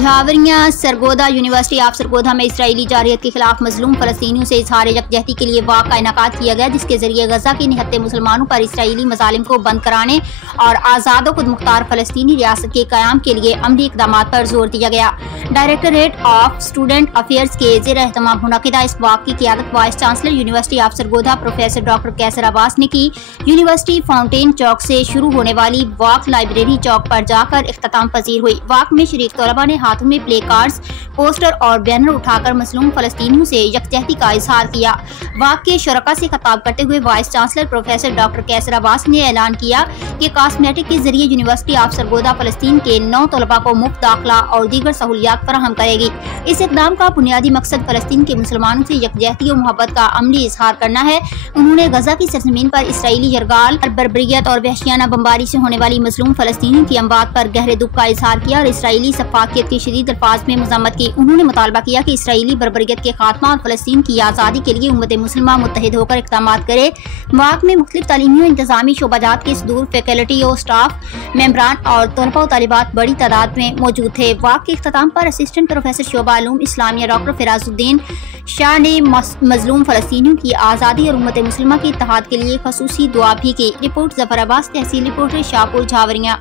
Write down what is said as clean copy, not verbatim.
झावरियां Sargodha university of Sargodha में Israeli जारहियत के खिलाफ मजलूम फलस्तीनियों से इजहार यकजहती के लिए वाक़ का इनेकाद किया गया, जिसके जरिए गजा की निहत्ते मुसलमानों पर इसराइली मजालिम को बंद कराने और आज़ाद व खुद मुख्तार फलस्तीनी रियासत के क़याम के लिए अमली इक़दामात पर जोर दिया गया। डायरेक्टरेट ऑफ स्टूडेंट अफेयर्स के ज़ेर एहतमाम मुनक़िदा इस वाक़ की क़यादत vice chancellor university of Sargodha professor doctor Qaiser Abbas ने की। यूनिवर्सिटी फाउंटेन चौक से शुरू होने वाली वाक़ लाइब्रेरी चौक पर जाकर इख्तिताम पजीर हुई। वाक़ में शरीक तलबा ने हाथों में प्ले कार्ड्स, पोस्टर और बैनर उठाकर मजलूम फलस्तीनियों से यकजहती का इजहार किया। वाक़ के शुरका से खिताब करते हुए vice chancellor professor doctor Qaiser Abbas ने ऐलान किया कि कॉस्मेटिक के जरिए यूनिवर्सिटी ऑफ सरगोदा फलस्तीन के 9 तलबा को मुफ्त दाखिला और दीगर सहूलियात फराहम करेगी। इस इक़दाम का बुनियादी मकसद फलस्तीन के मुसलमानों से यकजहती और मोहब्बत का अमली इजहार करना है। उन्होंने गजा की सरजमीन पर इसराइली यरगाल, बर्बरियत और वहशियाना बमबारी से होने वाली मजलूम फलस्तीनियों की अमवात पर गहरे दुख का इजहार किया और इसराइली सफाकियत की शदीद अल्फाज में मज़म्मत की। उन्होंने मुतालबा किया कि इसराइली बर्बरियत के खात्मा और फलस्तीन की आज़ादी के लिए उम्मत मुस्लिमा मुत्तहिद होकर इक़दामात करे। वाक़ में मुख्तलिफ तालीमी और इंतज़ामी शोबाजात के सदूर, फैकल्टी और स्टाफ मेंबरान और तलबा और तालिबात बड़ी तादाद में मौजूद थे। वाक़ के इख्तिताम पर असिस्टेंट प्रोफेसर शोबा उलूम इस्लामिया डॉक्टर फिराजुद्दीन शाह ने मजलूम फलस्तीनियों की आज़ादी और उम्मत मुस्लिमा के इत्तेहाद के लिए खसूसी दुआ भी की। रिपोर्ट जफर अब्बास, तहसील रिपोर्टर शाहपुर झावरियां।